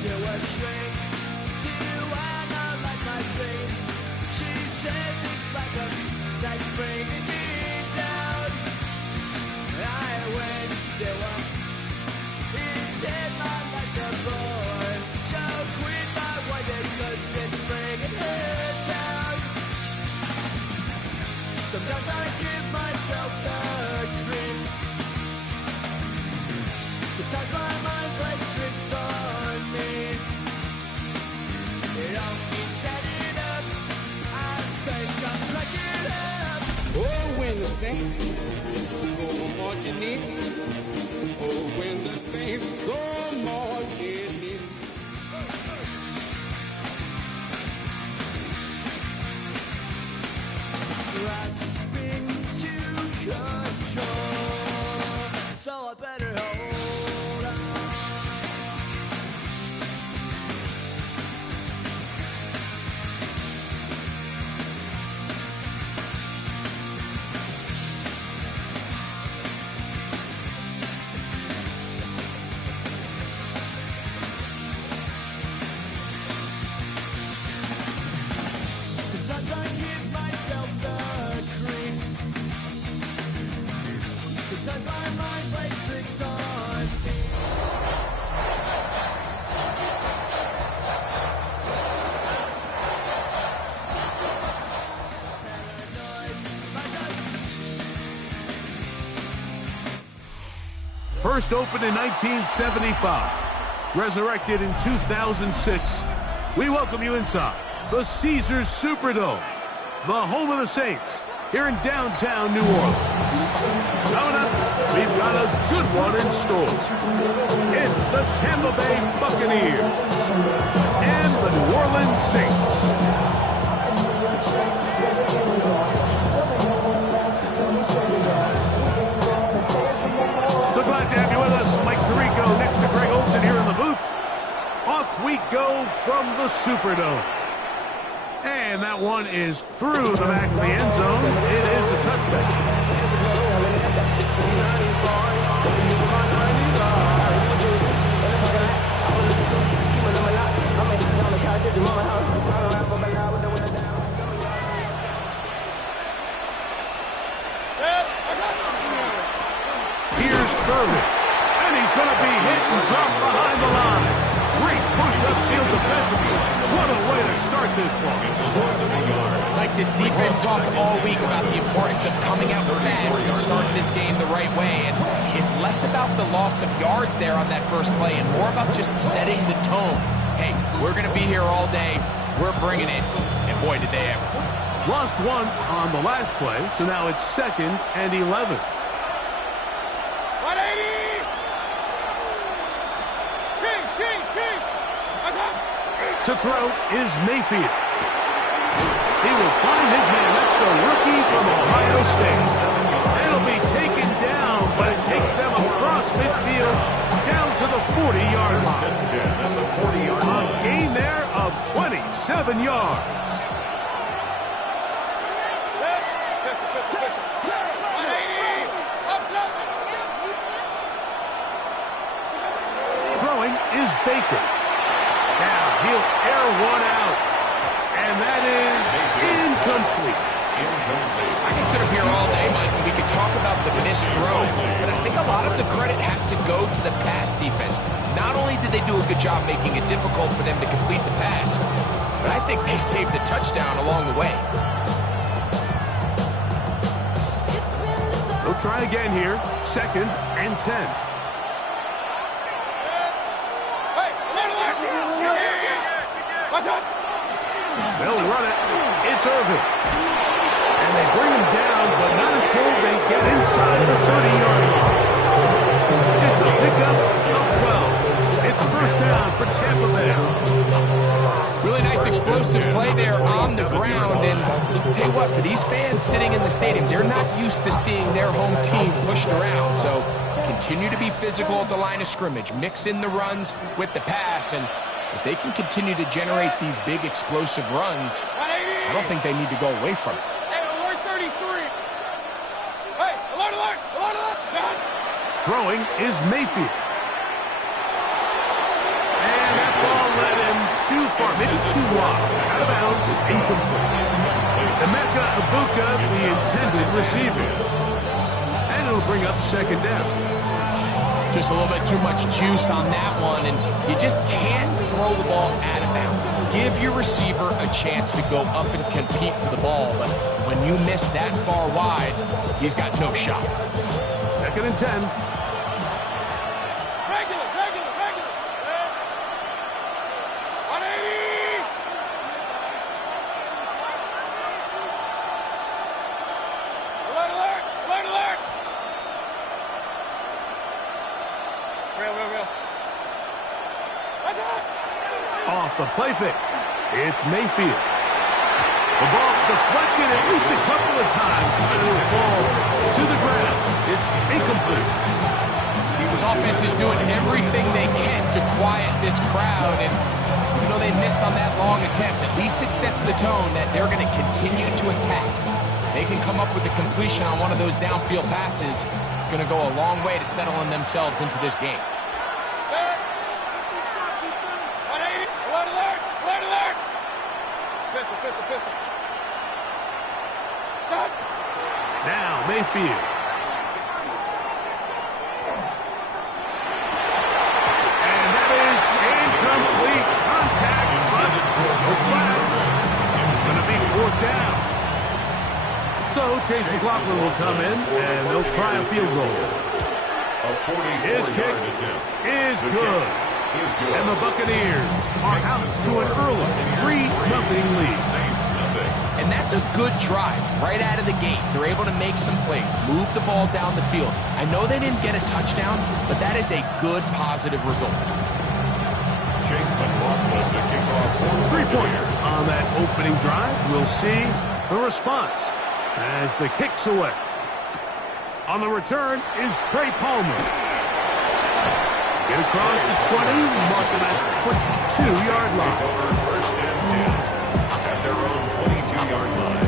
to a shrink to analyze my dreams. She says it's like a that's bringing me down. I went to a he said my life's a bore. So quit my wife because it's bringing her down. Sometimes I give myself the creeps. Sometimes my mind plays tricks on me. It all keeps adding up. I think I'm cracking up. Oh, when the saints go marching in. Oh, when the saints go marching in. Grasping to control, so I better hold on. Sometimes I give myself the creeps. Sometimes my mind plays tricks on me. First opened in 1975, resurrected in 2006. We welcome you inside the Caesars Superdome, the home of the Saints, here in downtown New Orleans. Coming up, we've got a good one in store. It's the Tampa Bay Buccaneers and the New Orleans Saints. So glad to have you with us. Mike Tirico next to Greg Olson here in the booth. Off we go from the Superdome. And that one is through the back of the end zone. It is a touchdown. Here's Kirby. And he's going to be hit and dropped behind the line. Great push upfield defensively. What a way to start this one. Like this defense talked all week about the importance of coming out fast and starting this game the right way. And it's less about the loss of yards there on that first play and more about just setting the tone. Hey, we're going to be here all day. We're bringing it. And boy, did they ever. Lost one on the last play, so now it's 2nd and 11. To throw is Mayfield. He will find his man. That's the rookie from Ohio State. It'll be taken down, but it takes them across midfield down to the 40-yard line. A gain there of 27 yards. Throwing is Baker. Now he'll air one out, and that is incomplete. I can sit up here all day, Mike, and we could talk about the missed throw, but I think a lot of the credit has to go to the pass defense. Not only did they do a good job making it difficult for them to complete the pass, but I think they saved a touchdown along the way. They'll try again here, 2nd and 10. They'll run it. It's Irvin. And they bring him down, but not until they get inside the 30-yard line. It's a pickup of 12. It's a first down for Tampa Bay. Really nice explosive play there on the ground. And I'll tell you what, for these fans sitting in the stadium, they're not used to seeing their home team pushed around. So continue to be physical at the line of scrimmage. Mix in the runs with the pass. And if they can continue to generate these big explosive runs, I don't think they need to go away from it. Hey, alert 33. Hey, alert, alert, alert, alert. Throwing is Mayfield. And that ball too far, maybe too wide. Out of bounds, incomplete. Emeka Ibuka, the intended receiver. And it'll bring up second down. Just a little bit too much juice on that one, and you just can't throw the ball out of bounds. Give your receiver a chance to go up and compete for the ball, but when you miss that far wide, he's got no shot. Second and 10. Regular. 180. Alert. Real. That's it. Off the play fake. It's Mayfield. The ball deflected at least a couple of times, but it will fall to the ground. It's incomplete. This offense is doing everything they can to quiet this crowd, and even though they missed on that long attempt, at least it sets the tone that they're going to continue to attack. They can come up with a completion on one of those downfield passes. It's going to go a long way to settling themselves into this game. 180. Alert. Pistol. Stop. Now Mayfield. And that is incomplete contact, but no flags. It's going to be fourth down. So Chase McLaughlin will come in, and they'll try a field goal. His kick is good. And the Buccaneers are out to an early 3-0 lead. And that's a good drive right out of the gate. They're able to make some plays, move the ball down the field. I know they didn't get a touchdown, but that is a good, positive result. Chase McLaughlin, the kickoff. 3 points on that opening drive. We'll see the response as the kick's away. On the return is Trey Palmer. Get across the 20, marking that 22-yard line. First and 10 at their own 22-yard line.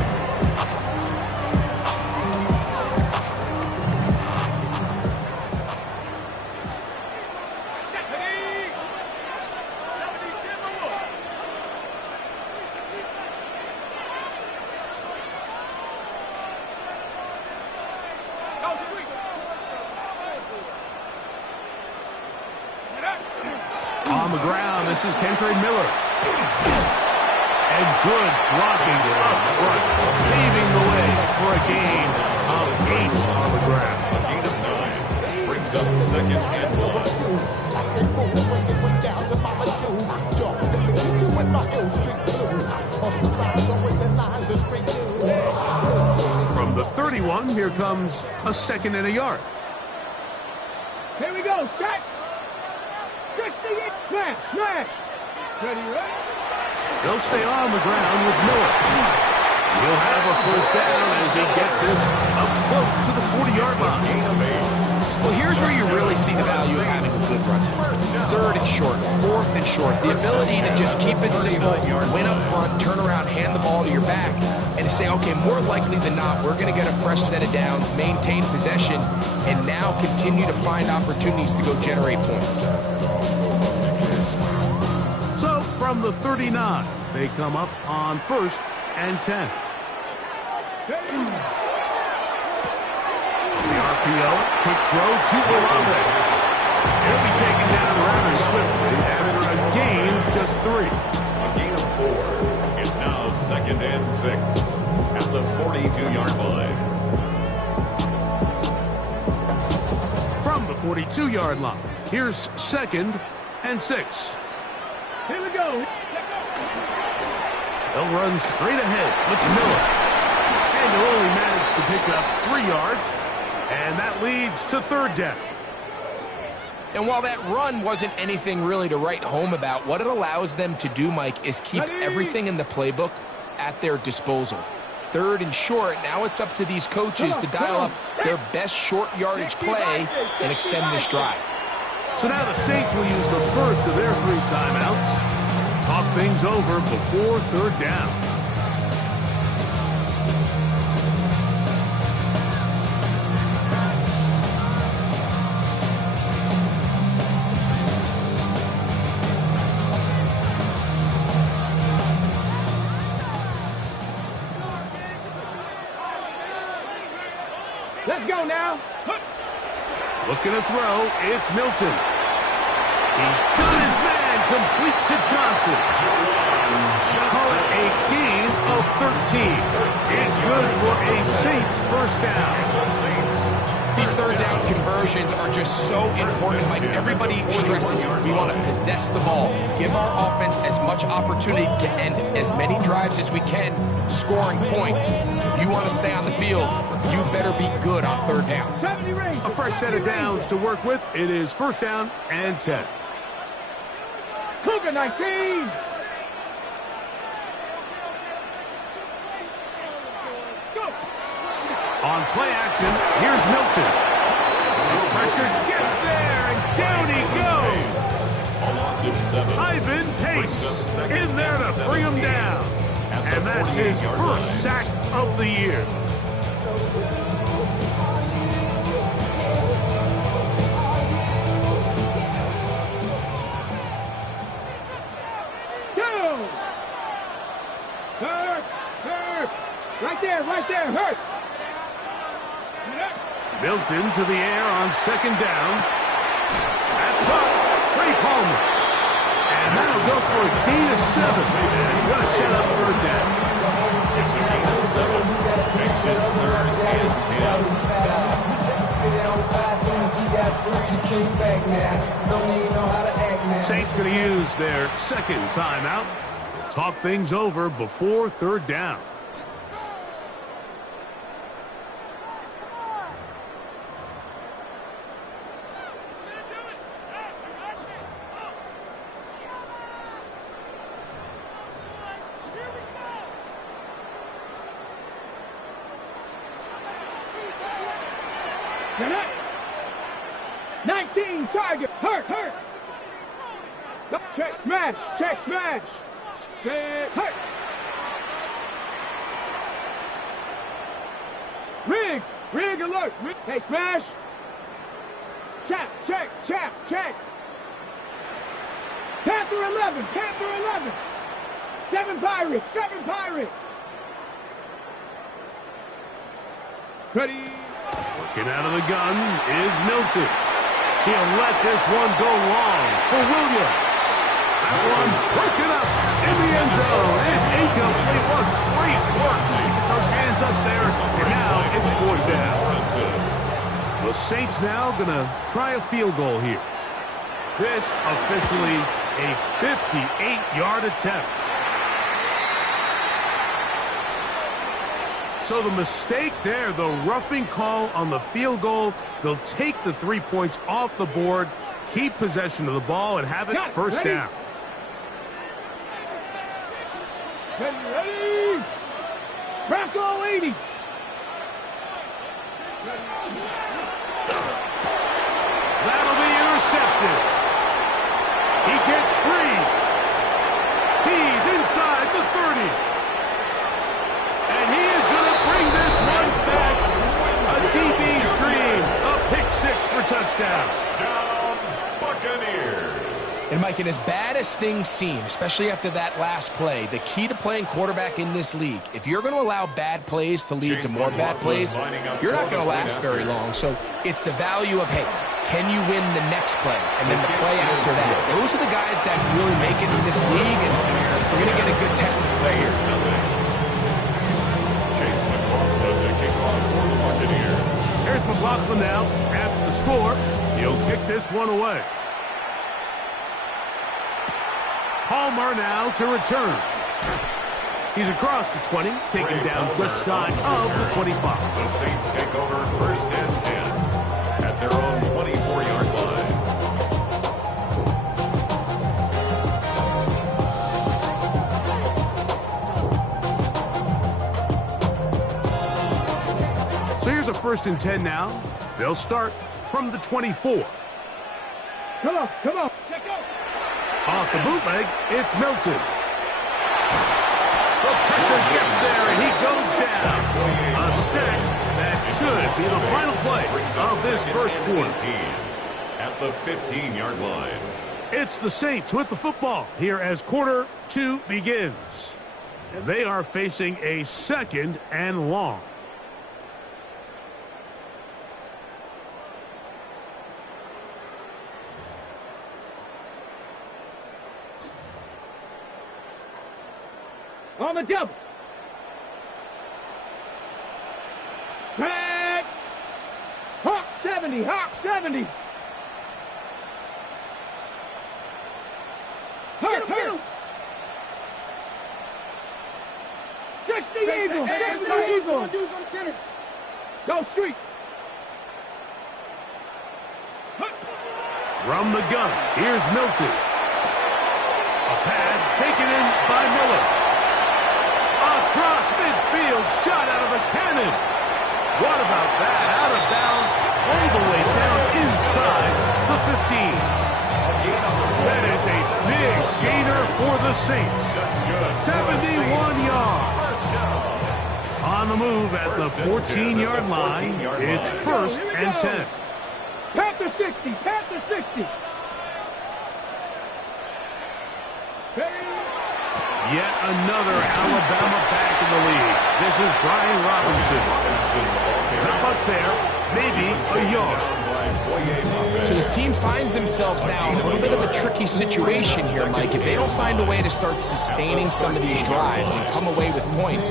On the ground, this is Kentre Miller. And good blocking up front, paving the way for a gain of 8 on the ground. A gain of 9 brings up second and 1. From the 31, here comes a second and a yard. Here we go. Set. Smash. Ready? They'll stay on the ground with Miller. He'll have a first down as he gets this up close to the 40-yard line. Well, here's where you really see the value of having a good run. Third and short, fourth and short. The ability to just keep it simple, win up front, turn around, hand the ball to your back, and to say, okay, more likely than not, we're going to get a fresh set of downs, maintain possession, and now continue to find opportunities to go generate points. So from the 39, they come up on first and 10. The RPO, quick throw to Olave. He'll be taken down rather swiftly after a gain of just 3. A gain of 4. It's now second and 6 at the 42-yard line. From the 42-yard line, here's second and 6. Here we go. They'll run straight ahead with Miller. And they'll only manage to pick up 3 yards. And that leads to third down. And while that run wasn't anything really to write home about, what it allows them to do, Mike, is keep everything in the playbook at their disposal. Third and short, now it's up to these coaches to dial up their best short yardage play and extend this drive. So now the Saints will use the first of their 3 timeouts. Talk things over before third down. Let's go now. Looking to throw. It's Milton. He's got his man complete to Johnson. Call it a gain of 13. It's good for a Saints first down. These third down conversions are just so important. Like everybody stresses, we want to possess the ball, give our offense as much opportunity to end as many drives as we can, scoring points. If you want to stay on the field, you better be good on third down. A fresh set of downs to work with. It is first down and 10. Cougar 19. On play action, here's Milton. Pressure gets there, and down he goes. A loss of 7. Ivan Pace in there to bring him down. And that's his first sack of the year. Go! Hurt! Hurt! Right there, hurt! Milton to the air on second down. That's caught. Ray Palmer. And that'll go for a gain of 7. And it's going to set up third down. It's a gain of 7. Makes it third and 10. Saints going to use their second timeout. Talk things over before third down. Get it! 19 target, hurt! Check smash, check hurt! Rig alert! Hey, smash! Check! Panther 11! 7 Pirates! Ready! Working out of the gun is Milton. He'll let this one go long for Williams. That one's broken up in the end zone. It's incomplete. What great work to get those hands up there. And now it's fourth down. The Saints now going to try a field goal here. This officially a 58-yard attempt. So the mistake there, the roughing call on the field goal, they'll take the 3 points off the board, keep possession of the ball, and have it first down. Ready! Bronco 80! That'll be intercepted. He gets free. He's inside the 30. And he is going to bring this one back. A DB's dream. A pick 6 for touchdown. Down, Buccaneers. And Mike, and as bad as things seem, especially after that last play, the key to playing quarterback in this league, if you're going to allow bad plays to lead to more bad plays, you're not going to last very long. So it's the value of, hey, can you win the next play and then the play after that? Those are the guys that really make it in this league, and we're going to get a good test of play here. Here's McLaughlin now. After the score, he'll kick this one away. Palmer now to return. He's across the 20, taken down just shy of the 25. The Saints take over first and 10 at their own 24-yard line. So here's a first and 10 now. They'll start from the 24. Come on. Check out. Off the bootleg, it's Milton. The pressure gets there, and he goes down. A sack that should be the final play of this first quarter. At the 15-yard line. It's the Saints with the football here as quarter 2 begins. And they are facing a second and long. On the double. Back. Hawk 70. Hawk 70. Hurt, hurt. 60 Eagle. 60 Eagle. Go street. From the gun, here's Milton. A pass taken in by Miller. Across midfield, shot out of a cannon. What about that? Out of bounds, all the way down inside the 15. That is a big gainer for the Saints. 71 yards. On the move at the 14-yard line, it's 1st and 10. Panther 60. Panther 60. Yet another Alabama back in the lead. This is Brian Robinson. Not much there, maybe a yard. So this team finds themselves now in a little bit of a tricky situation here, Mike. If they don't find a way to start sustaining some of these drives and come away with points,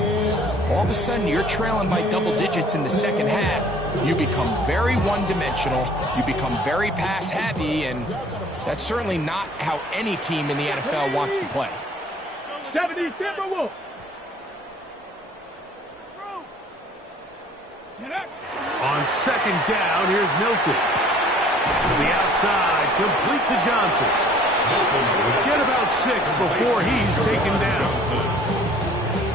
all of a sudden you're trailing by double digits in the second half. You become very one-dimensional, you become very pass-happy, and that's certainly not how any team in the NFL wants to play. 70 Timberwolf. On second down, here's Milton. To the outside, complete to Johnson. Get about 6 before he's taken down.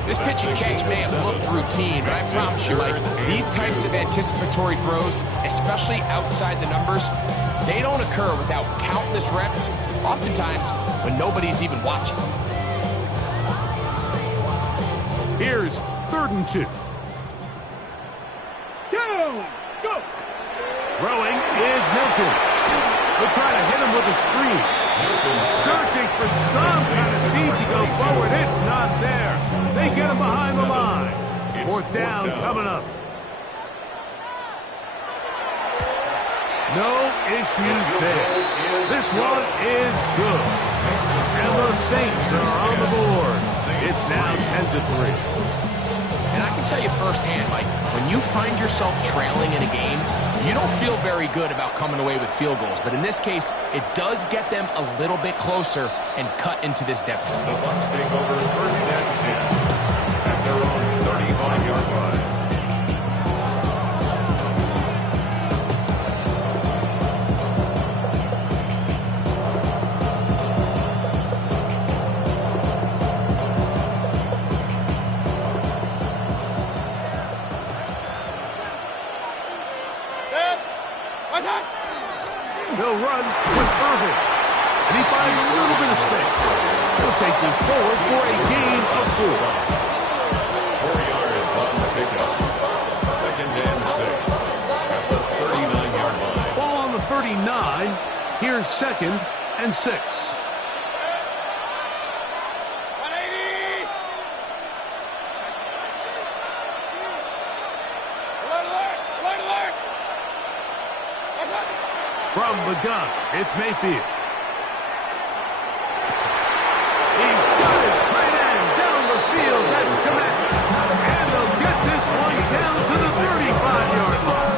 This pitch and catch may have looked routine, but I promise you, Mike, these types of anticipatory throws, especially outside the numbers, they don't occur without countless reps, oftentimes when nobody's even watching. Here's 3rd and 2. Go! Throwing is Milton. They'll try to hit him with a screen. Searching for some kind of seed to go forward. It's not there. They get him behind the line. 4th down coming up. No issues there. This one is good. And the Saints are on the board. It's now 10-3. And I can tell you firsthand, Mike, when you find yourself trailing in a game, you don't feel very good about coming away with field goals. But in this case, it does get them a little bit closer and cut into this deficit. The Bucs take over 1st and 10 at their own 35-yard line. They'll run with Irving. And he finds a little bit of space. He'll take this forward for a gain of 4. 4 yards on the pickup. 2nd and 6 at the 39-yard line. Ball on the 39. Here's 2nd and 6. 180. Alert! From the gun, it's Mayfield. He's got his tight end down the field. That's correct. And they'll get this one down to the 35-yard line.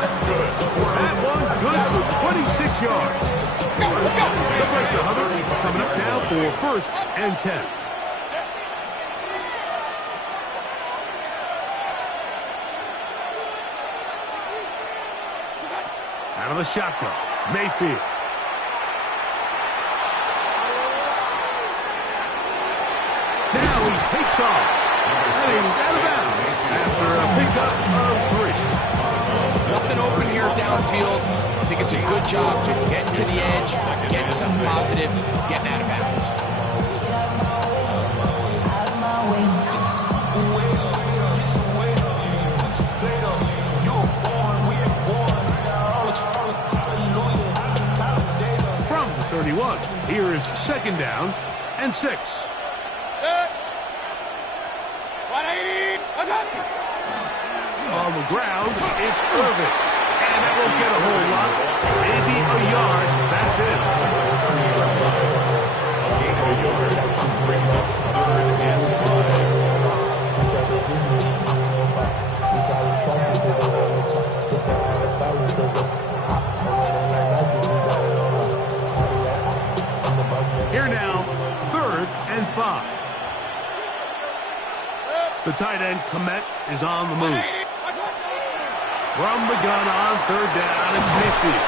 That's good. That one good for 26 yards. Let's go. The pressure, Hunter, coming up now for 1st and 10. Out of the shotgun, Mayfield. Now he takes off. And he's out of bounds after a pickup of 3. Nothing open here downfield. I think it's a good job just getting to the edge, getting something positive, getting out of bounds. From the 31, here's 2nd down and 6. 180. On the ground, it's Irving. And that won't get a whole lot. Maybe a yard. That's it. A gain of a yard brings up 3rd and 5. Here now, 3rd and 5. The tight end, Komet, is on the move. From the gun on 3rd down, it's Mayfield.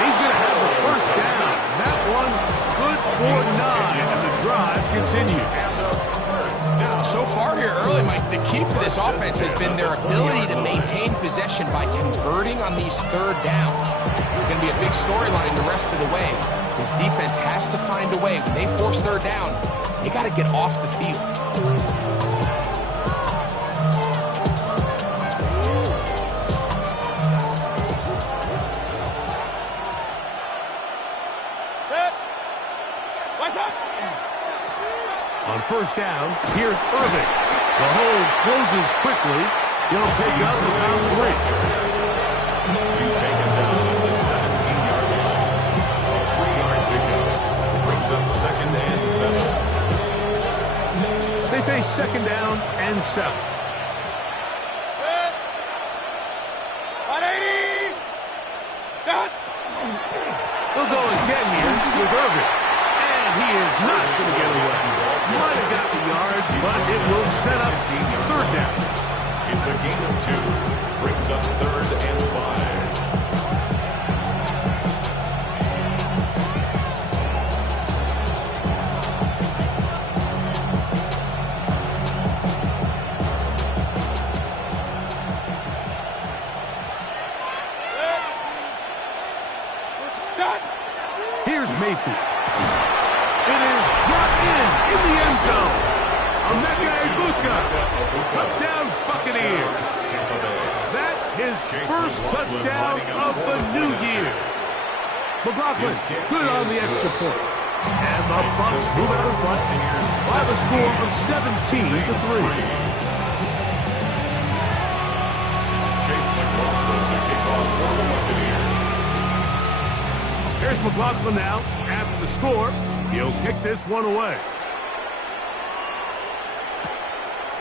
He's going to have the 1st down. That one good for 9, and the drive continues. So far here early, Mike, the key for this offense has been their ability to maintain possession by converting on these 3rd downs. It's going to be a big storyline the rest of the way. This defense has to find a way. When they force 3rd down, they got to get off the field. On 1st down, here's Irving. The hold closes quickly. He'll pick up about 3. He's taken down at the 17-yard line. A 3-yard pickup brings up 2nd and 7. They face 2nd down and 7. 180. Done. They'll go again here with Irving. And he is not going to get away. Might have got the yard, but it will set up 3rd down. It's a gain of 2. Brings up 3rd and 5. Done. Here's Mayfield. It is brought in the end zone. Touchdown Buccaneers. That his first touchdown of the new year. McLaughlin good on the extra point. And the Bucs move out in front by the score of 17-3. Chase McLaughlin to kick off for the Buccaneers. Here's McLaughlin now. After the score, he'll kick this one away.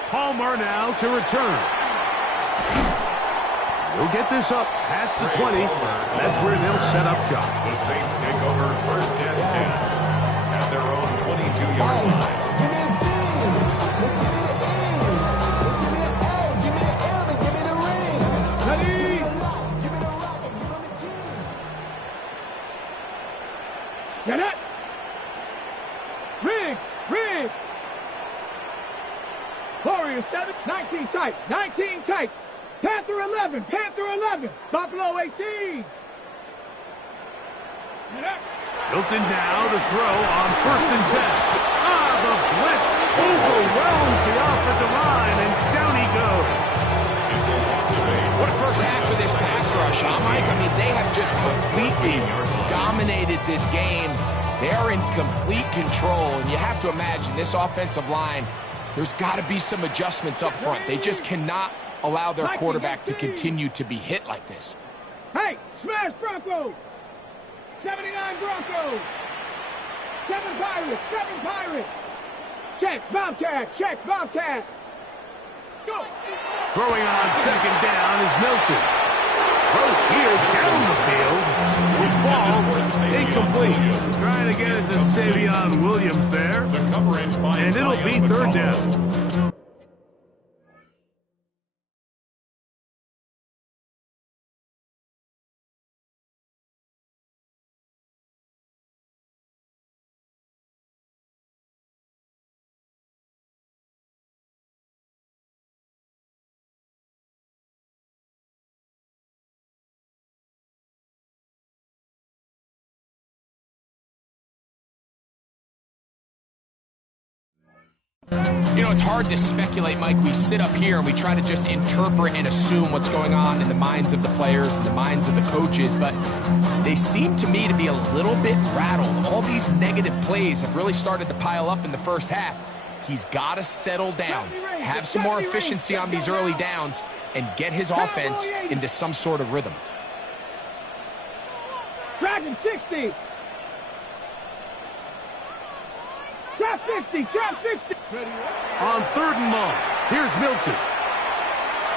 Palmer now to return. He'll get this up past the 20. That's where they'll set up shop. The Saints take over 1st and 10 at their own 22-yard line. Get it. Riggs. Warriors 7, 19 tight, 19 tight. Panther 11, Buffalo 18. Hilton now to throw on 1st and 10. The blitz overwhelms the offensive line, and down he goes. It's a loss of 8. What a first half for this pass rush, huh, Mike? I mean, they have just completely dominated this game. They are in complete control, and you have to imagine this offensive line, there's got to be some adjustments up front. They just cannot allow their quarterback to continue to be hit like this. Hey, smash Broncos! 79 Broncos! 7 Pirates! Check Bobcat! Go! Throwing on 2nd down is Milton. Throw here down the field. Will fall. Incomplete. Trying to get it to Savion Williams there. The coverage by And it'll be 3rd down. You know, it's hard to speculate, Mike. We sit up here and we try to just interpret and assume what's going on in the minds of the players and the minds of the coaches, but they seem to me to be a little bit rattled. All these negative plays have really started to pile up in the first half. He's got to settle down, have some more efficiency on these early downs, and get his offense into some sort of rhythm. Dragon 60! Trap 60! On 3rd and long, here's Milton.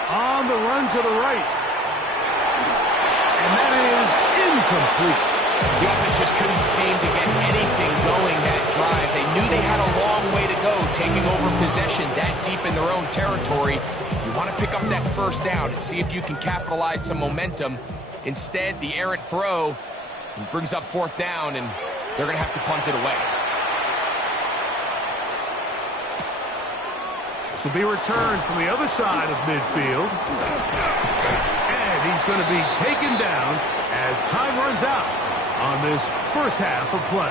On the run to the right. And that is incomplete. The offense just couldn't seem to get anything going. That taking over possession that deep in their own territory. You want to pick up that first down and see if you can capitalize some momentum. Instead, the errant throw brings up fourth down, and they're going to have to punt it away. This will be returned from the other side of midfield. And he's going to be taken down as time runs out on this first half of play.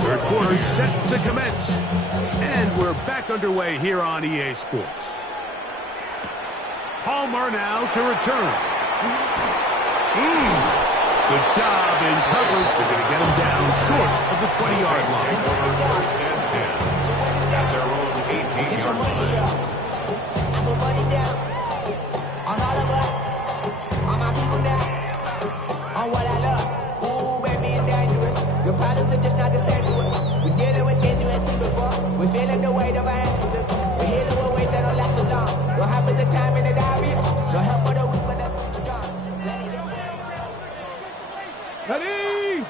Third quarter set to commence. And we're back underway here on EA Sports. Palmer now to return. Good job in coverage. They're going to get him down short of the 20-yard line. First and 10 at their own 18-yard line. I put money down on all of us, on my people now, on what I love. Ooh, baby, it's dangerous. Your problems are just not the same to us. We're dealing with things you ain't seen before. We're feeling the weight of our ancestors. We're healing with ways that don't last too long. Don't happen the time in the diaries. No help for the weak, but the strong. Ready!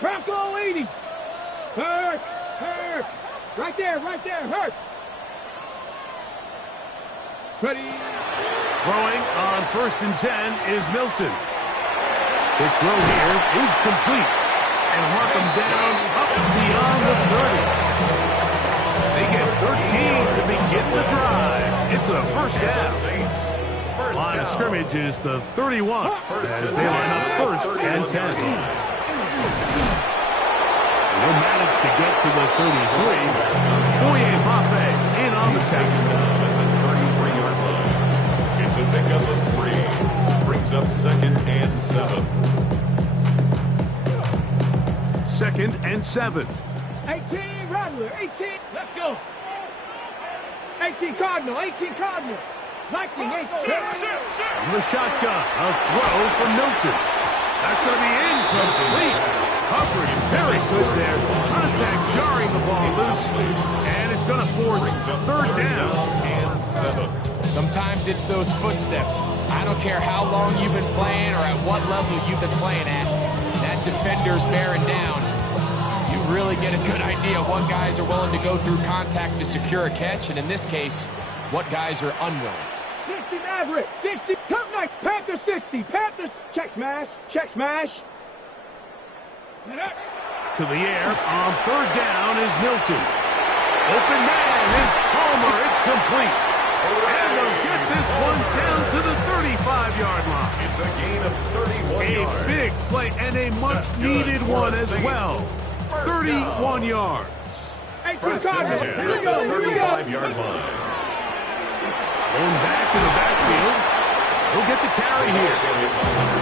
Bronco 80! Hurt! Hurt! Right there, hurt! Ready! Throwing on 1st and 10 is Milton. Quick throw here is complete. And mark them down up beyond the 30. They get 13 to begin the drive. It's a first down. Line of scrimmage is the 31 as they line up 1st and 10. And they'll manage to get to the 33. Boye Mafe in on the tackle. It's a pickup of 3. Brings up 2nd and 7. 2nd and 7. 18 Rattler, 18, let's go. 18 Cardinal. Lightning, 18. From the shotgun, a throw from Milton. That's going to be incomplete. Coverage very good there. Contact jarring the ball loose. And it's going to force 3rd down. And 7. Sometimes it's those footsteps. I don't care how long you've been playing or at what level you've been playing at. That defender's bearing down. You really get a good idea what guys are willing to go through contact to secure a catch, and in this case, what guys are unwilling. 60 Maverick, 60, come nice, Panther 60, Panthers, check smash. To the air on 3rd down is Milton. Open man is Palmer. It's complete. And they'll get this one down to the 35-yard line. It's a gain of 31 yards. A big play and a much-needed one as well. 31 yards. 18 First and Cardinal, 10 here we go. 35-yard line. Going back to the backfield. He'll get the carry here.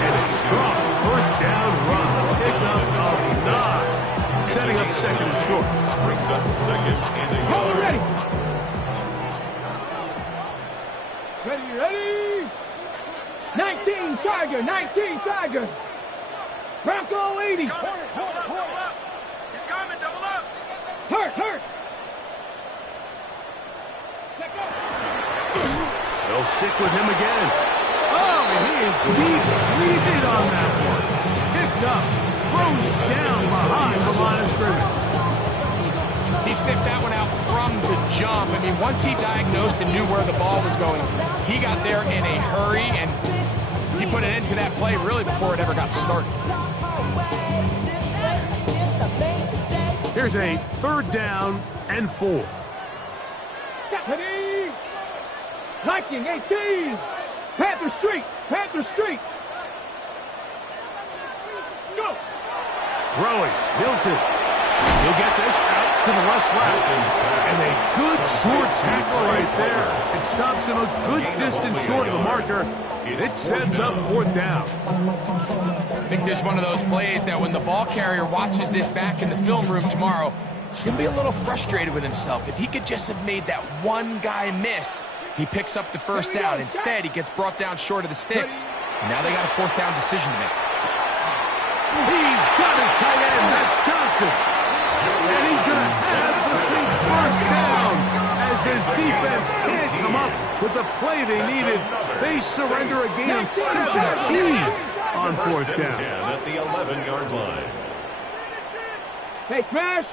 And a strong 1st down run. Pick up of 9. Setting up 2nd and short. Brings up 2nd and a Hold yard. ready. Ready. 19 Tiger. Bronco 80. Hold up. He's coming, double up. Hurt. Let go. They'll stick with him again. Oh, and he is deep-leaded on that one. Picked up, thrown down behind the line of scrimmage. He sniffed that one out from the jump. I mean, once he diagnosed and knew where the ball was going, he got there in a hurry, and he put an end to that play really before it ever got started. Here's a 3rd down and 4. Ready. Lightning 18. Panther Street. Go. Throwing, Milton. He'll get this out to the left route. And a good short tackle right there. It stops him a good distance short of the marker. It sets up 4th down. I think there's one of those plays that when the ball carrier watches this back in the film room tomorrow, he's going to be a little frustrated with himself. If he could just have made that one guy miss, he picks up the 1st down. Instead, he gets brought down short of the sticks. And now they got a 4th down decision to make. He's got his tight end. That's Johnson. And he's going to have defense can't come up with the play they needed. They surrender a gain of 17 on fourth down. At the 11-yard line. Hey, smash.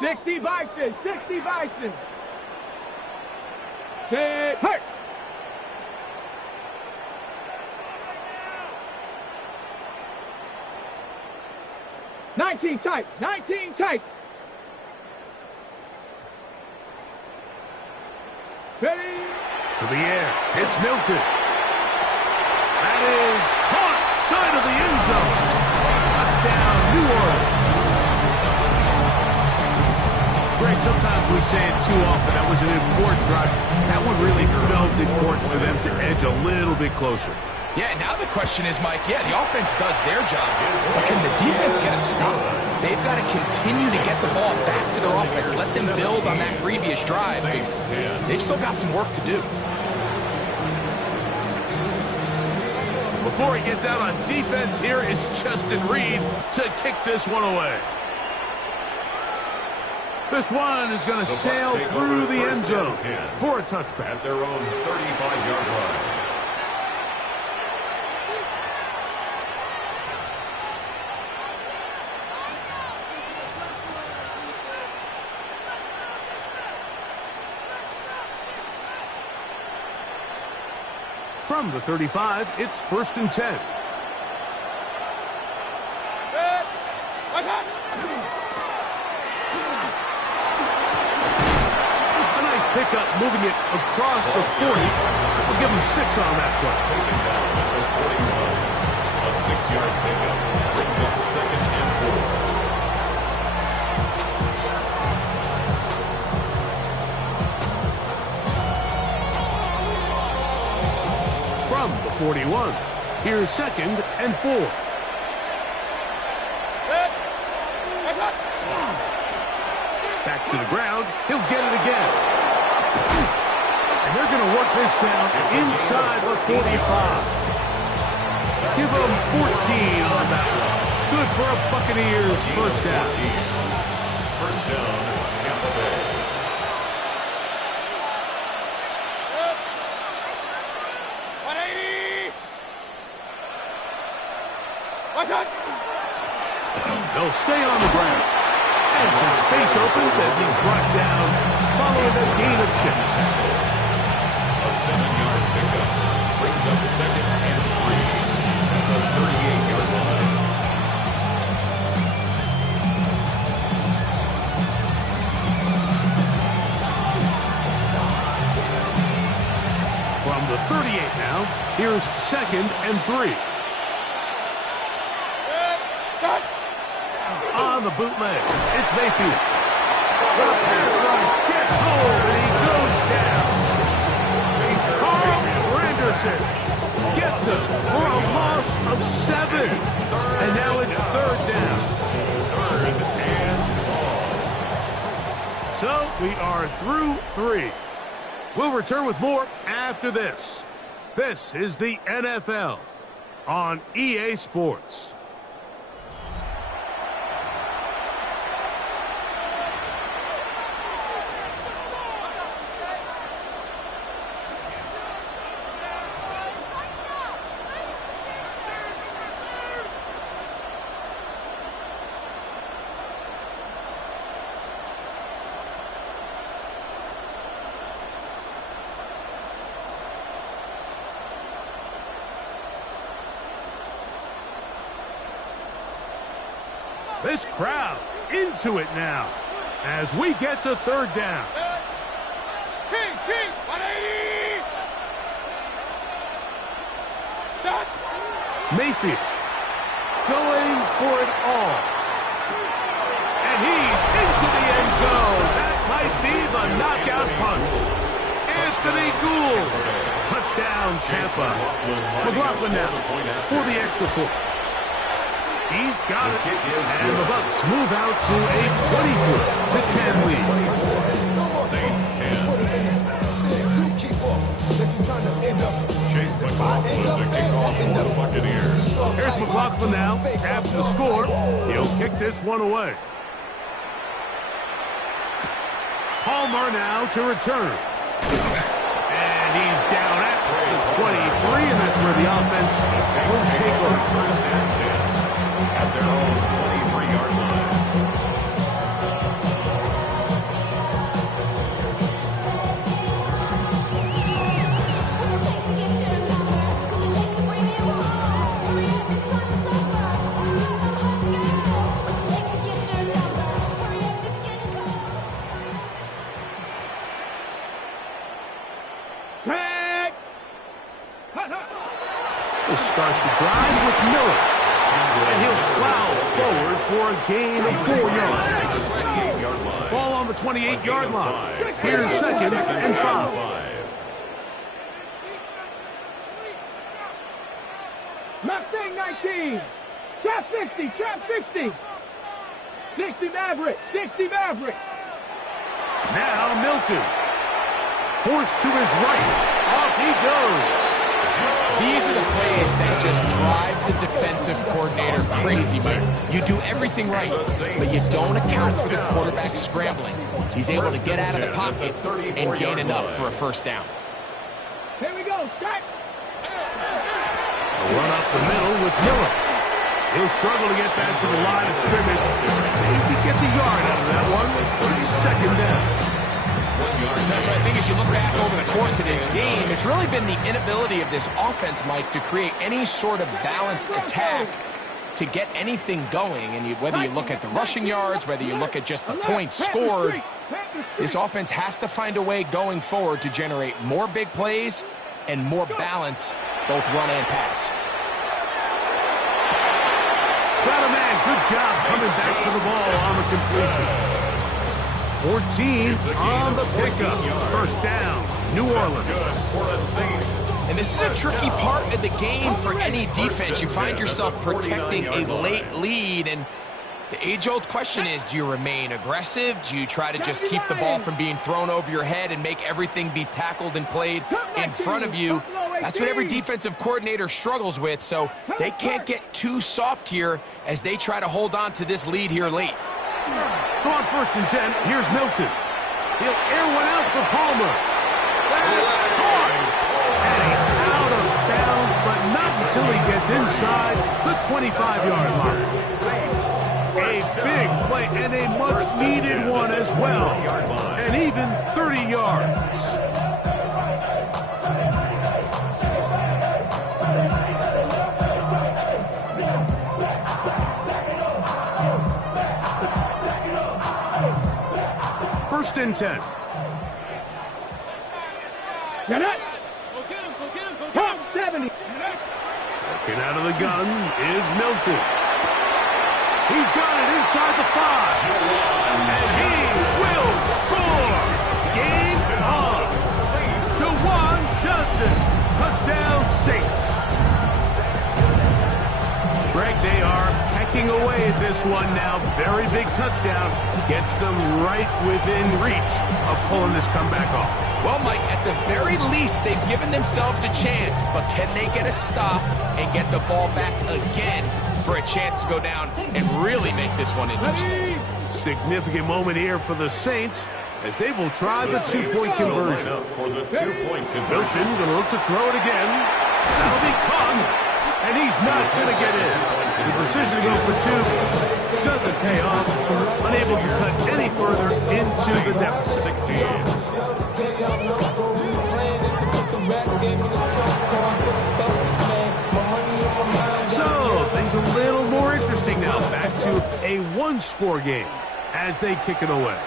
60 Bison, 60 Bison. Sit, hurt. Nineteen tight, 19 tight. Ready? To the air, it's Milton. That is caught side of the end zone. Touchdown, New Orleans. Greg, sometimes we say it too often. That was an important drive. That one really felt important for them to edge a little bit closer. Yeah, now the question is, Mike, the offense does their job, but can the defense get a stop? They've got to continue to get the ball back to their offense. Let them build on that previous drive, because they've still got some work to do. Before he gets out on defense, here is Justin Reed to kick this one away. This one is going to sail through the end zone for a touchback. At their own 35-yard line. From the 35, it's 1st and 10. A nice pickup, moving it across the 40. We'll give him 6 on that play. Taken down at the 41. A 6-yard pickup brings up 2nd and 4. From the 41, here's 2nd and 4. Back to the ground, he'll get it again. And they're going to work this down inside the 45. Give them 14 on that one. Good for a Buccaneers first down. First down, Tampa Bay. They'll stay on the ground. And some space opens as he's brought down following a gain of 6. A 7-yard pickup brings up 2nd and 3 at the 38-yard line. From the 38 now, here's 2nd and 3. On the bootleg, it's Mayfield. The pass rush gets hold, and he goes down. Carl Anderson gets him for a loss of 7. And now it's 3rd down. 3rd and long. So we are through 3. We'll return with more after this. This is the NFL on EA Sports. This crowd into it now as we get to 3rd down. Kings, 180! Stop! Mayfield going for it all. And he's into the end zone. That might be the knockout punch. Anthony Gould. Touchdown, Tampa. McLaughlin now for the extra point. He's got it, and the Bucs move out to a 24-10 lead. Saints 10. Chase McLaughlin to kick off for the Buccaneers. Here's McLaughlin now. After the score, he'll kick this one away. Palmer now to return. And he's down at the 23, and that's where the offense will take over. First and 10 at their own 23-yard line. We'll start the drive with Miller. And he'll plow forward for a gain of 4 yards. Ball on the 28-yard line. Here's second and 5. Mustang 19. Trap 60. Trap 60. 60 Maverick. 60 Maverick. Now Milton. Forced to his right. Off he goes. These are the plays that just drive the defensive coordinator crazy, Mike. You do everything right, but you don't account for the quarterback scrambling. He's able to get out of the pocket and gain enough for a first down. Here we go. Start. A run up the middle with Miller. He'll struggle to get back to the line of scrimmage. Maybe he gets a yard out of that one. It's second down. So I think as you look back over the course of this game, it's really been the inability of this offense, Mike, to create any sort of balanced attack to get anything going. And whether you look at the rushing yards, whether you look at just the points scored, this offense has to find a way going forward to generate more big plays and more balance, both run and pass. Got a man. Good job coming back for the ball on the completion. 14 on the pickup. First down, New Orleans. And this is a tricky part of the game for any defense. You find yourself protecting a late lead, and the age-old question is, do you remain aggressive? Do you try to just keep the ball from being thrown over your head and make everything be tackled and played in front of you? That's what every defensive coordinator struggles with, so they can't get too soft here as they try to hold on to this lead here late. So on first and 10, here's Milton. He'll air one out for Palmer. That's caught. And he's out of bounds, but not until he gets inside the 25-yard line. A big play and a much-needed one as well. And even 30 yards. First and 10. Get it. Top 70. Looking out of the gun is Milton. He's got it inside the 5. And he will score. Game on. Juwan Johnson. Touchdown Saints. Greg, they are pecking away at this one now. Very big touchdown. Gets them right within reach of pulling this comeback off. Well, Mike, at the very least, they've given themselves a chance, but can they get a stop and get the ball back again for a chance to go down and really make this one interesting? Significant moment here for the Saints as they will try the two-point conversion. Milton going to look to throw it again. That'll be caught. And he's not going to get in. The precision to go for 2 doesn't pay off. Unable to cut any further into the deficit. 16. So, things a little more interesting now. Back to a one-score game as they kick it away.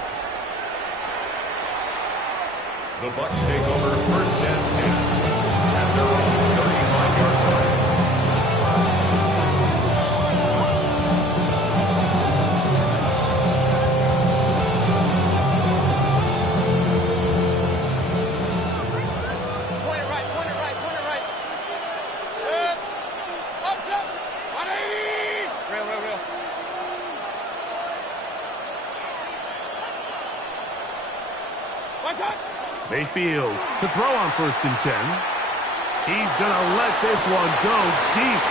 The Bucs take over first and 10 at their own 35-yard line. Mayfield to throw on first and 10. He's going to let this one go deep.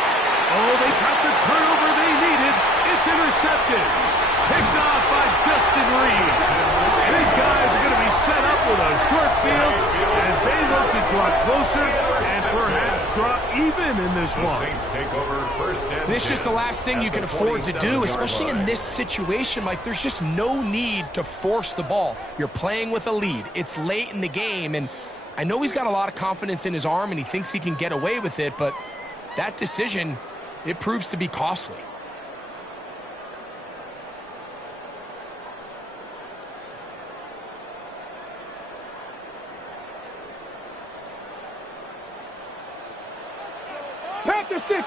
Oh, they got the turnover they needed. It's intercepted. Picked off by Justin Reed. And these guys are going to be set up with a short field as they look to draw closer and perhaps draw even in this one. Saints take over first and And it's just the last thing you can afford to do, especially in this situation. Like, there's just no need to force the ball. You're playing with a lead. It's late in the game, and I know he's got a lot of confidence in his arm, and he thinks he can get away with it, but that decision, it proves to be costly. Panther 6, From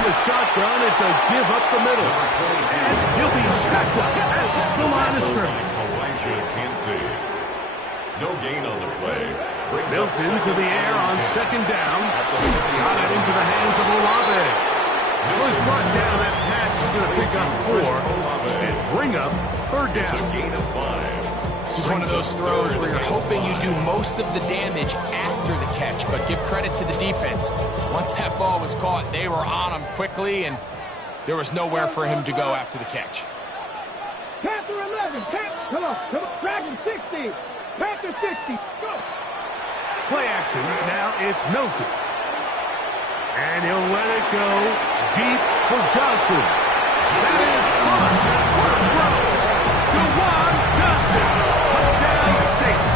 the shotgun, it's a give up the middle. And he'll be stacked up at the line of scrimmage. Elijah can't save. No gain on the play. Milton to the air on second down. Got it into the hands of Olave. It was brought down. That pass is going to pick up 4 and bring up third A down. gain of 5. This is one of those throws where you're hoping you do most of the damage after the catch, but give credit to the defense. Once that ball was caught, they were on him quickly, and there was nowhere for him to go after the catch. Panther 11, come on, Dragon 60, Panther 60, go! Play action. Now it's Milton. And he'll let it go deep for Johnson. That is caught for a throw. DeJuan Johnson. Touchdown Saints.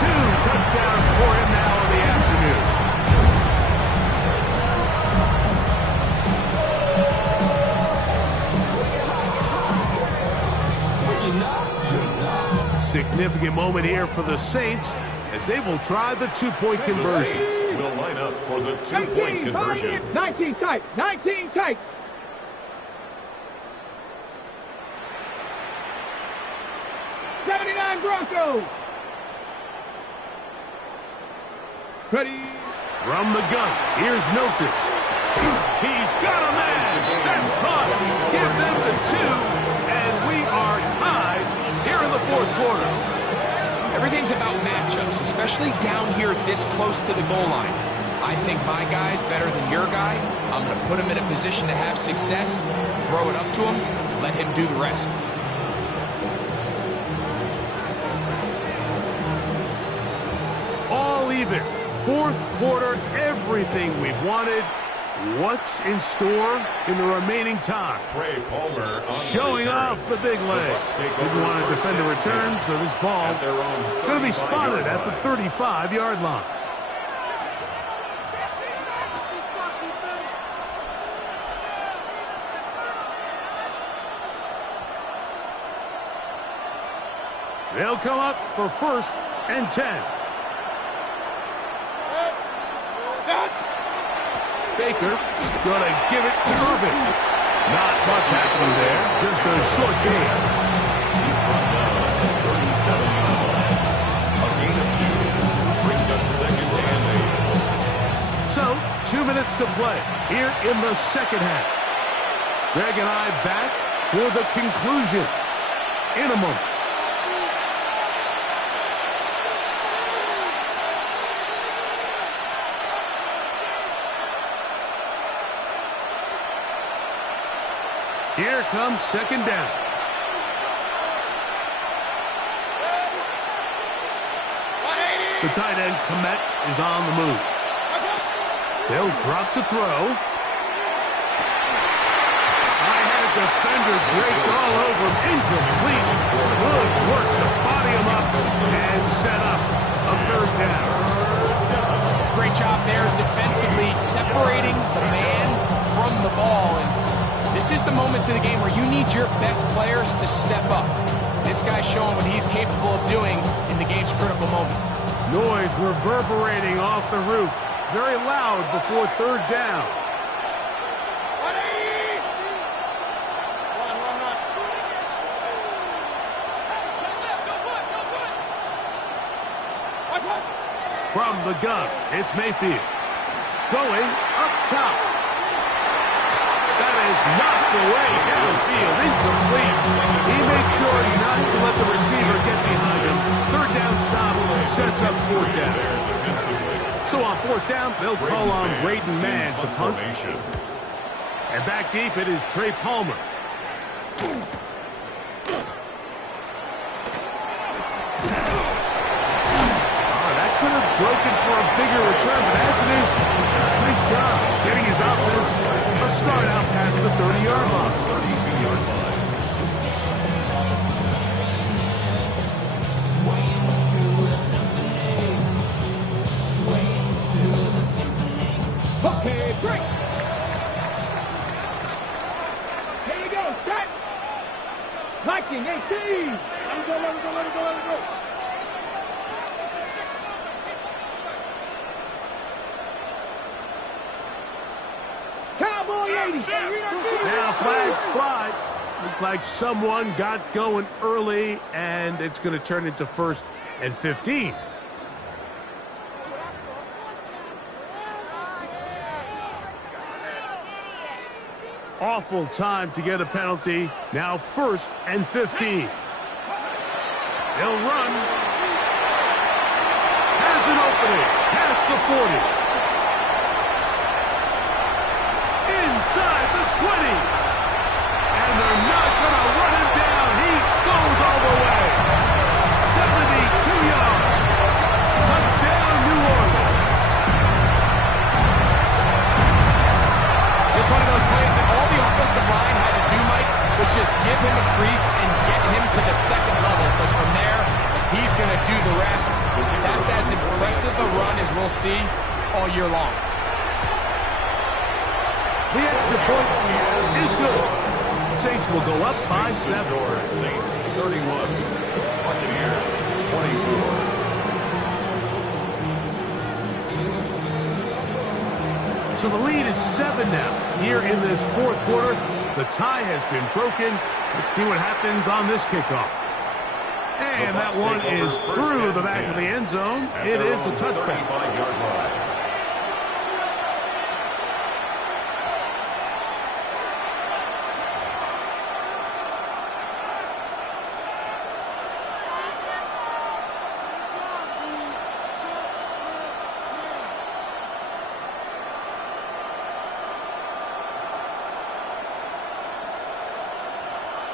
2 touchdowns for him now in the afternoon. Significant moment here for the Saints as they will try the 2-point The conversion. Saints will line up for the 2-point conversion. 19 tight, 19 tight. '79 Broncos. Ready. From the gun, here's Milton. He's got a man. That's caught. Give them the 2, and we are tied here in the fourth quarter. Everything's about matchups, especially down here this close to the goal line. I think my guy's better than your guy. I'm going to put him in a position to have success, throw it up to him, let him do the rest. All even. Fourth quarter, everything we've wanted. What's in store in the remaining time? Trey Palmer on Showing the return. off the big legs. Didn't want to defend the return, so this ball At their own going to be spotted 35-yard at the line. 35-yard line. They'll come up for first and 10. Baker going to give it to Irvin. Not much happening there, just a short gain. He's brought down at the 37-yard line. A gain of 2 brings up second and 8. So, 2 minutes to play here in the second half. Greg and I back for the conclusion in a moment. Here comes second down. The tight end, Komet, is on the move. They'll drop to throw. I-had defender Drake all over him. Incomplete. Good work to body him up and set up a third down. Great job there defensively, separating the man from the ball. And this is the moments in the game where you need your best players to step up. This guy's showing what he's capable of doing in the game's critical moment. Noise reverberating off the roof. Very loud before third down. From the gun, it's Mayfield. Going up top. That is knocked away downfield, incomplete. He makes sure not to let the receiver get behind him. Third down stop sets up fourth down. So on fourth down, they'll call on Braden Mann to punt. And back deep, it is Trey Palmer. That could have broken for a bigger return, but as it is, nice job getting his offense a start out past the 30-yard line. 32-yard line. Okay, break. Here you go, set. Viking 18. Let it go, let it go, let it go, let it go. Cowboy 80. Now flags fly. Looked like someone got going early, and it's going to turn into 1st and 15. Awful time to get a penalty. Now 1st and 15. They'll run. Has an opening. Past the 40. Inside the 20. And they're not going to run him down. He goes all the way. 72 yards. Touchdown, New Orleans. Just one of those plays that all the offensive line had to do, Mike, was just give him a crease and get him to the second level, because from there, he's going to do the rest. That's as impressive a run as we'll see all year long. The extra point is good. Saints will go up by 7. Saints 31, Buccaneers 24. So the lead is 7 now. Here in this 4th quarter, the tie has been broken. Let's see what happens on this kickoff. And that one is through the back of the end zone. It is a touchback. 35-yard line.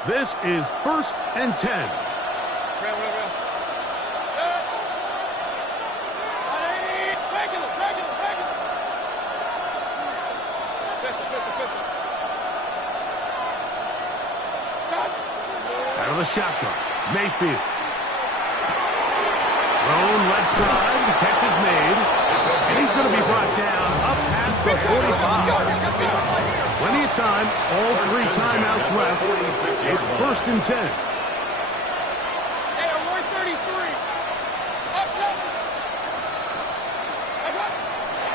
This is 1st and 10. Out of the shotgun, Mayfield. Thrown left side, the catch is made. And he's going to be brought down up past the 45. Plenty of time, all 3 timeouts left. It's 1st and 10.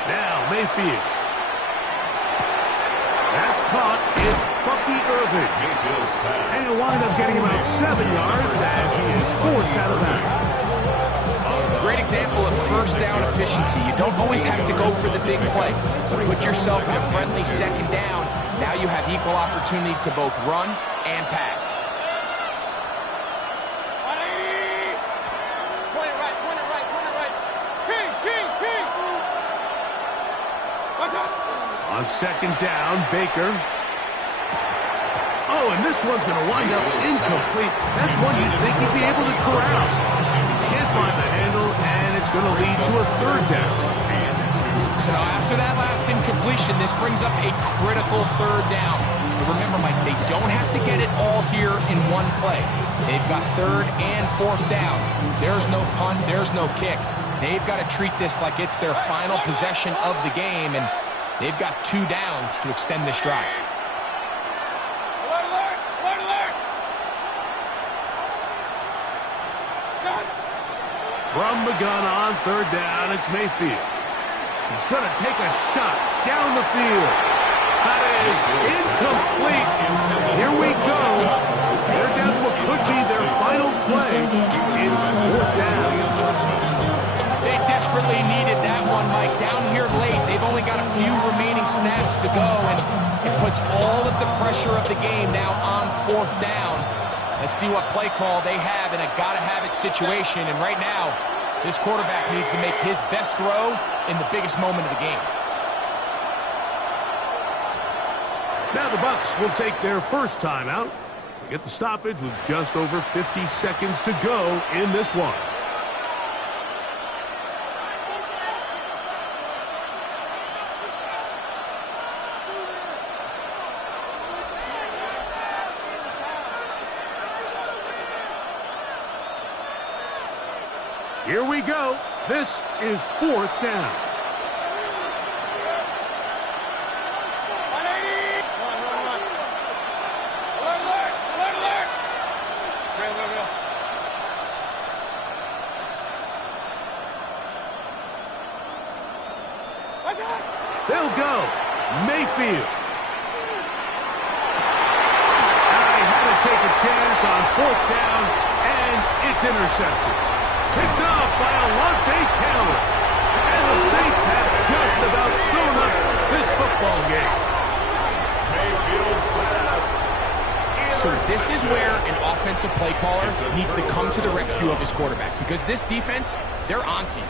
Now Mayfield. That's caught. It's Bucky Irving. And he'll wind up getting about 7 yards as he is forced out of bounds. Great example of 1st down efficiency. You don't always have to go for the big play. Put yourself in a friendly 2nd down. Now you have equal opportunity to both run and pass. On 2nd down, Baker. Oh, and this one's going to wind up incomplete. That's one you'd think he'd be able to corral. Can't find the handle, and it's going to lead to a 3rd down. So now after that last incompletion, this brings up a critical 3rd down. But remember, Mike, they don't have to get it all here in one play. They've got 3rd and 4th down. There's no punt, there's no kick. They've got to treat this like it's their final possession of the game, and they've got 2 downs to extend this drive. From the gun on 3rd down, it's Mayfield. He's going to take a shot down the field. That is incomplete. Here we go. They're down to what could be their final play. It's 4th down. They desperately needed that one, Mike. Down here late, they've only got a few remaining snaps to go, and it puts all of the pressure of the game now on 4th down. Let's see what play call they have in a gotta-have-it situation. And right now, this quarterback needs to make his best throw in the biggest moment of the game. Now the Bucs will take their first timeout. They get the stoppage with just over 50 seconds to go in this one. Here we go. This is 4th down. They'll go. Mayfield. I had to take a chance on 4th down, and it's intercepted. Picked off by Alontae Taylor. And the Saints have just about sewn up this football game. Mayfield's pass. So this is where an offensive play caller needs to come to the rescue of his quarterback, because this defense, they're onto you.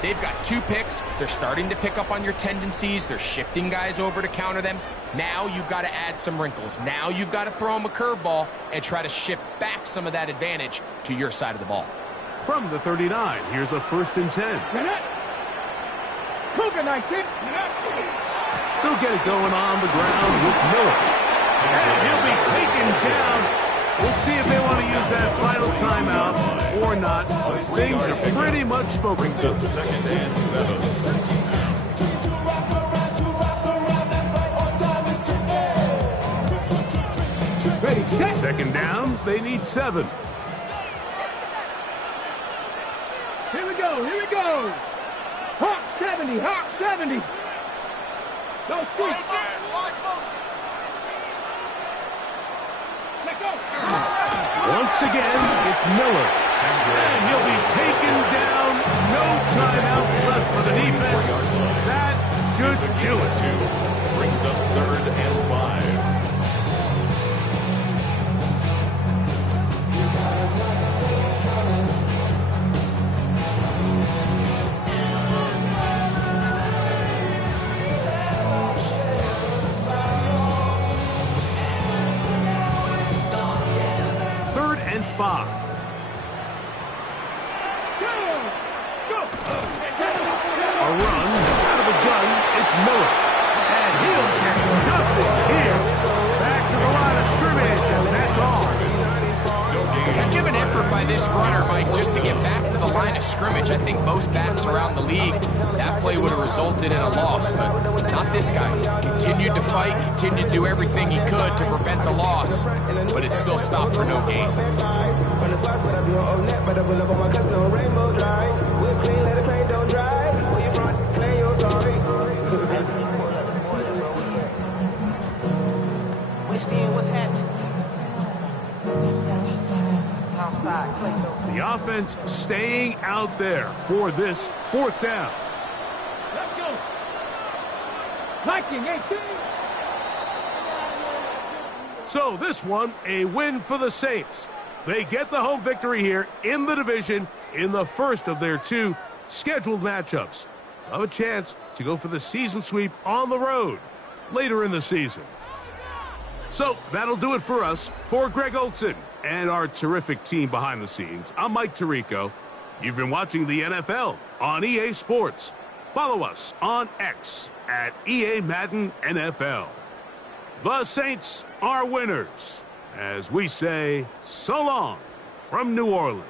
They've got 2 picks. They're starting to pick up on your tendencies. They're shifting guys over to counter them. Now you've got to add some wrinkles. Now you've got to throw them a curveball and try to shift back some of that advantage to your side of the ball. From the 39, here's a 1st and 10. Cougar 19. They'll get it going on the ground with Miller. And he'll be taken down. We'll see if they want to use that final timeout or not. Things are pretty much spoken to. 2nd and 7. Ready, set. 2nd down, they need 7. Here we go, here we go. Hawk 70, Hawk 70. Go, street. Let go. Once again, it's Miller. And he'll be taken down. No timeouts left for the defense. That should do it. Brings up 3rd and 5. A run out of the gun. It's Miller. And he'll get nothing here. Back to the line of scrimmage, and that's all. Heck of an effort by this runner, Mike, just to get back to the line of scrimmage. I think most backs around the league, that play would have resulted in a loss, but not this guy. Continued to fight, continued to do everything he could to prevent the loss, but it still stopped for no gain. From the spots where I be on old net, but I pull up on my cousin on Rainbow Drive. Whip clean, let the paint don't dry. Where you from? Claim you're sorry. Which team was happening? The offense staying out there for this 4th down. Let's go. Viking 18. So this one, a win for the Saints. They get the home victory here in the division in the first of their 2 scheduled matchups. They'll have a chance to go for the season sweep on the road later in the season. So that'll do it for us. For Greg Olson and our terrific team behind the scenes, I'm Mike Tirico. You've been watching the NFL on EA Sports. Follow us on X at EA Madden NFL. The Saints are winners, as we say so long from New Orleans.